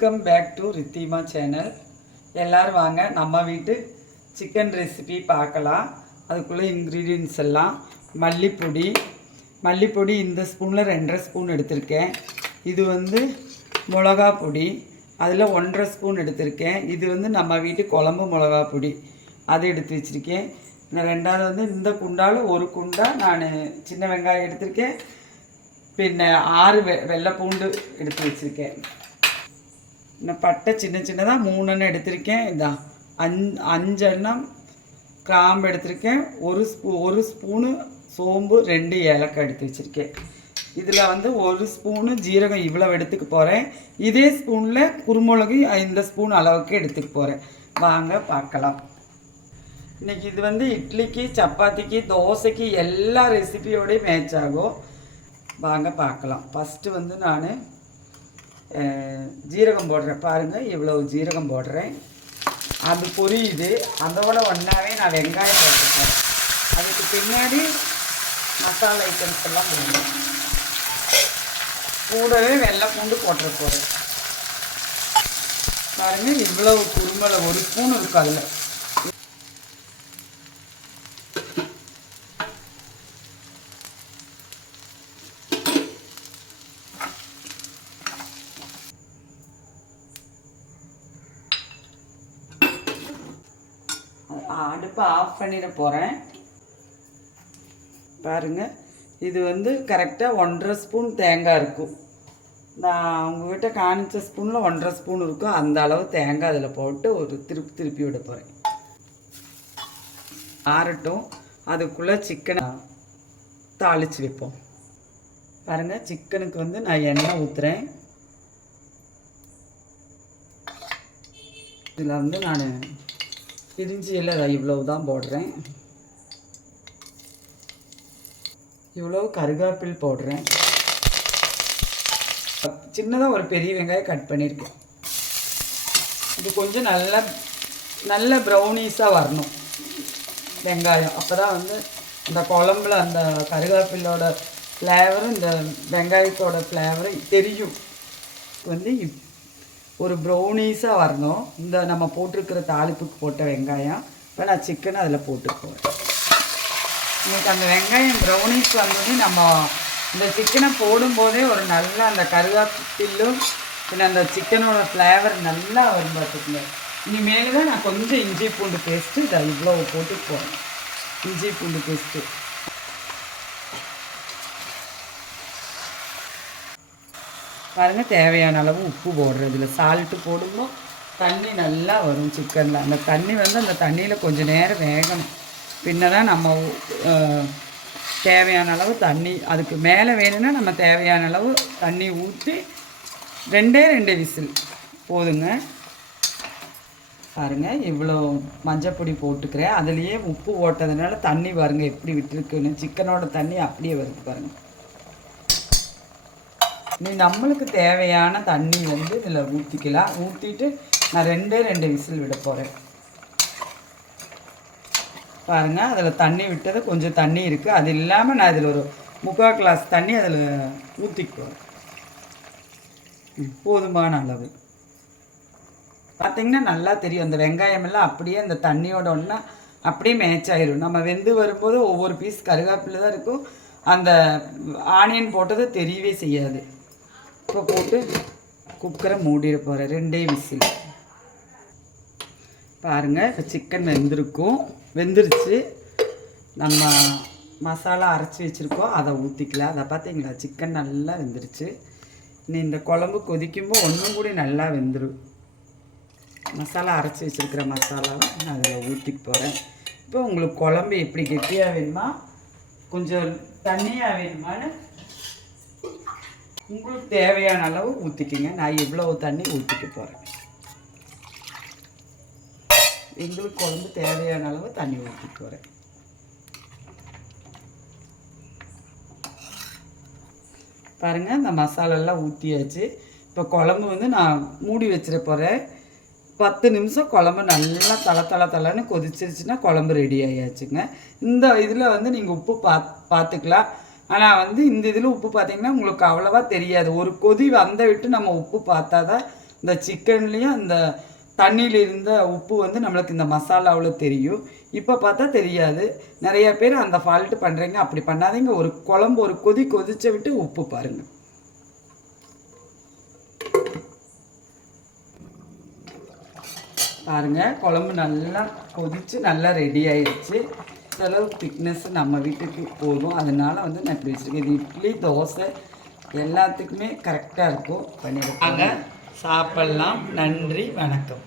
Welcome back to Rithima channel. எல்லோரும் வாங்க நம்ம வீட்டு சிக்கன் ரெசிபி பார்க்கலாம். அதுக்குள்ளே இன்க்ரீடியன்ட்ஸ் எல்லாம் மல்லிப்பொடி இந்த ஸ்பூனில் 2.5 ஸ்பூன் எடுத்திருக்கேன். இது மிளகா பொடி, அதில் 1.5 ஸ்பூன் எடுத்திருக்கேன். இது நம்ம வீட்டு குழம்பு மிளகா பொடி, அது எடுத்து வச்சுருக்கேன். ரெண்டாவது இந்த குண்டால் ஒரு குண்டா நான் சின்ன வெங்காயம் எடுத்திருக்கேன். பின்ன 6 வெள்ளை பூண்டு எடுத்து வச்சுருக்கேன். நான் பட்டை சின்ன சின்னதாக 3 எண்ணெய் எடுத்திருக்கேன். இதான் 5 எண்ணம் கிராம்பு எடுத்திருக்கேன். ஒரு ஸ்பூனு சோம்பு, 2 ஏலக்காய் எடுத்து வச்சுருக்கேன். இதில் 1 ஸ்பூனு ஜீரகம் இவ்வளோ எடுத்துக்க போகிறேன். இதே ஸ்பூனில் குருமிளகு இந்த ஸ்பூன் அளவுக்கு எடுத்துக்க போகிறேன். வாங்க பார்க்கலாம். இன்றைக்கி இது இட்லிக்கு, சப்பாத்திக்கு, தோசைக்கு எல்லா ரெசிபியோடையும் மேட்ச் ஆகும். வாங்க பார்க்கலாம். ஃபஸ்ட்டு நான் ஜீரகம் போடுறேன். பாருங்கள், இவ்வளவு ஜீரகம் போடுறேன். அது பொரியுது. அதோட ஒன்றாவே நான் வெங்காயம் போட்டுருக்கேன். அதுக்கு பின்னாடி மசாலா ஐட்டம்ஸ் எல்லாம் போடுறேன். கூடவே வெள்ளை பூண்டு போட்டுற போகிறேன். பாருங்கள், இவ்வளவு குருமிளகு 1 ஸ்பூன் இருக்கும். அதில் அடுப்பை ஆஃப் பண்ணிட போகிறேன். பாருங்கள், இது கரெக்டாக 1.5 ஸ்பூன் தேங்காய் இருக்கும். நான் உங்கள்கிட்ட காணிச்ச ஸ்பூனில் 1.5 ஸ்பூன் இருக்கும். அந்த அளவு தேங்காய் அதில் போட்டு ஒரு திருப்பி விட போகிறேன். ஆறட்டும். அதுக்குள்ளே சிக்கனை தாளித்து வைப்போம். பாருங்கள், சிக்கனுக்கு நான் எண்ணெய் ஊற்றுறேன். இதில் நான் பிரிஞ்சி எல்லாம் இவ்வளவு தான் போடுறேன். இவ்வளவு கருவேப்பிலை போடுறேன். சின்னதாக ஒரு பெரிய வெங்காயம் கட் பண்ணியிருக்கேன். இது கொஞ்சம் நல்ல ப்ரௌனிஸாக வரணும் வெங்காயம். அப்போ தான் இந்த குழம்புல அந்த கருவேப்பிலோட ஃப்ளேவரும் இந்த வெங்காயத்தோட ஃப்ளேவரும் தெரியும். ஒரு ப்ரௌனிஸாக வரணும். இந்த நம்ம போட்டிருக்கிற தாளிப்புக்கு போட்ட வெங்காயம். இப்போ நான் சிக்கனை அதில் போட்டுக்குவேன். இன்னைக்கு அந்த வெங்காயம் ப்ரௌனிஸ் நம்ம இந்த சிக்கனை போடும்போதே ஒரு நல்ல அந்த கருவேப்பிலும் பின்ன அந்த சிக்கனோட ஃப்ளேவர் நல்லா வரும். பார்த்துக்கங்க. இனிமேல் தான் நான் கொஞ்சம் இஞ்சி பூண்டு பேஸ்ட்டு இதை இவ்வளோ போட்டு போகிறேன். இஞ்சி பூண்டு பேஸ்ட்டு பாருங்கள், தேவையான அளவு உப்பு போடுறது. இதில் சால்ட்டு போடும்போது தண்ணி நல்லா வரும் சிக்கனில். அந்த தண்ணி அந்த தண்ணியில் கொஞ்சம் நேரம் வேகணும். பின்ன தான் நம்ம தேவையான அளவு தண்ணி, அதுக்கு மேலே வேணும்னா நம்ம தேவையான அளவு தண்ணி ஊற்றி 2 விசில் போதுங்க. பாருங்கள், இவ்வளோ மஞ்சப்பொடி போட்டுக்கிறேன். அதுலேயே உப்பு போட்டதுனால தண்ணி பாருங்கள் எப்படி விட்டுருக்குன்னு. சிக்கனோட தண்ணி அப்படியே வருது பாருங்கள். நம்மளுக்கு தேவையான தண்ணி இதில் ஊற்றிக்கலாம். ஊற்றிட்டு நான் 2 விசில் விட போகிறேன். பாருங்கள், அதில் தண்ணி விட்டது கொஞ்சம் தண்ணி இருக்குது. அது இல்லாமல் நான் இதில் ஒரு 3/4 கிளாஸ் தண்ணி அதில் ஊற்றிக்குவேன். போதுமான அளவு. பார்த்திங்கன்னா நல்லா தெரியும். அந்த வெங்காயமெல்லாம் அப்படியே அந்த தண்ணியோட ஒன்றா அப்படியே மேட்ச் ஆயிடும். நம்ம வெந்து வரும்போது ஒவ்வொரு பீஸ் கருவேப்பிலை தான் இருக்கும். அந்த ஆனியன் போட்டது தெரியவே செய்யாது. இப்போ போட்டு குக்கரை மூடிட போகிறேன். 2 விசில். பாருங்கள், இப்போ சிக்கன் வெந்துருச்சு. நம்ம மசாலா அரைச்சி வச்சுருக்கோம், அதை ஊற்றிக்கலாம். அதை பார்த்தீங்களா, சிக்கன் நல்லா வெந்துருச்சு. நீ இந்த குழம்பு கொதிக்கும்போது ஒன்றும் கூட நல்லா வெந்துடும். மசாலா அரைச்சி வச்சுருக்கிற மசாலாவை நான் அதில் ஊற்றிக்க போகிறேன். இப்போ உங்களுக்கு குழம்பு எப்படி கெட்டியாக வேணுமா, கொஞ்சம் தண்ணியாக வேணுமான்னு உங்களுக்கு தேவையான அளவு ஊற்றிக்கிங்க. நான் இவ்வளவு தண்ணி ஊற்றிக்க போகிறேன். எங்களுக்கு குழம்பு தேவையான அளவு தண்ணி ஊற்றிக்க போகிறேன். பாருங்கள், இந்த மசாலெல்லாம் ஊற்றியாச்சு. இப்போ குழம்பு நான் மூடி வச்சிட போகிறேன். 10 நிமிஷம் குழம்பு நல்லா தலை கொதிச்சிருச்சுன்னா குழம்பு ரெடி ஆகியாச்சுங்க. இந்த இதில் நீங்கள் உப்பு பார்த்துக்கலாம். ஆனால் இந்த இதில் உப்பு பார்த்திங்கன்னா உங்களுக்கு அவ்வளோவா தெரியாது. ஒரு கொதி விட்டு நம்ம உப்பு பார்த்தா தான் இந்த சிக்கன்லேயும் அந்த தண்ணியில் இருந்த உப்பு வந்து நம்மளுக்கு இந்த மசாலாவில் தெரியும். இப்போ பார்த்தா தெரியாது. நிறைய பேர் அந்த ஃபால்ட்டு பண்ணுறீங்க. அப்படி பண்ணாதீங்க. ஒரு குழம்பு ஒரு கொதிச்ச விட்டு உப்பு பாருங்கள். பாருங்கள், குழம்பு நல்லா கொதித்து நல்லா ரெடி ஆயிடுச்சு. அளவு திக்னஸ் நம்ம வீட்டுக்கு போதும். அதனால் வந்து நான் இப்படி வச்சுருக்கேன். இது இட்லி, தோசை எல்லாத்துக்குமே கரெக்டாக இருக்கும். பண்ணியிருக்காங்க. சாப்பிட்லாம். நன்றி, வணக்கம்.